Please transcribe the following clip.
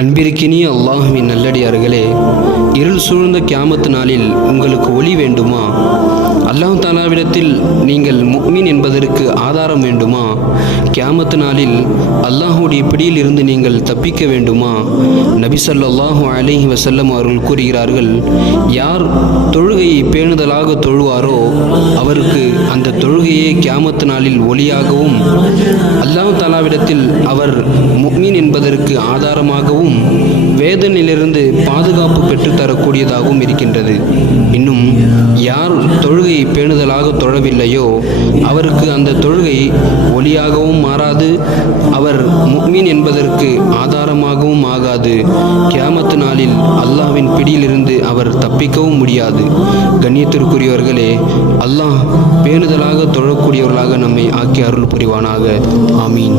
அன்பிருக்கினிய அல்லாஹுவின் நல்லடியார்களே இருள் சூழ்ந்த கியாமத்து நாளில் உங்களுக்கு ஒளி வேண்டுமா? அல்லாஹ் தாலாவிடத்தில் நீங்கள் முக்மீன் என்பதற்கு ஆதாரம் வேண்டுமா? கியாமத்து நாளில் அல்லாஹுடைய பிடியில் இருந்து நீங்கள் தப்பிக்க வேண்டுமா? நபி ஸல்லல்லாஹு அலைஹி வஸல்லம் அவர்கள் கூறுகிறார்கள் யார் தொழுகையை பேணுதலாக தொழுவாரோ அவருக்கு அந்த தொழுகையே கியாமத்து நாளில் ஒளியாகவும் அல்லாஹ் தாலாவிடத்தில் அவர் முக்மீன் என்பதற்கு ஆதாரமாகவும் வேதனிலிருந்து பாதுகாப்பு பெற்றுத்தரக்கூடியதாகவும் இருக்கின்றது. இன்னும் யார் தொழுகையை பேணுதலாக தொழவில்லையோ அவருக்கு அந்த தொழுகை ஒளியாகவும் மாறாது அவர் முக்மீன் என்பதற்கு ஆதாரமாகவும் ஆகாது. கியாமத்து நாளில் அல்லாஹ்வின் பிடியிலிருந்து தப்பிக்கவும் முடியாது. கண்ணியத்திற்குரியவர்களே அல்லாஹ் பேணுதலாக தொழக்கூடியவர்களாக நம்மை ஆக்கி அருள் புரிவானாக ஆமீன்.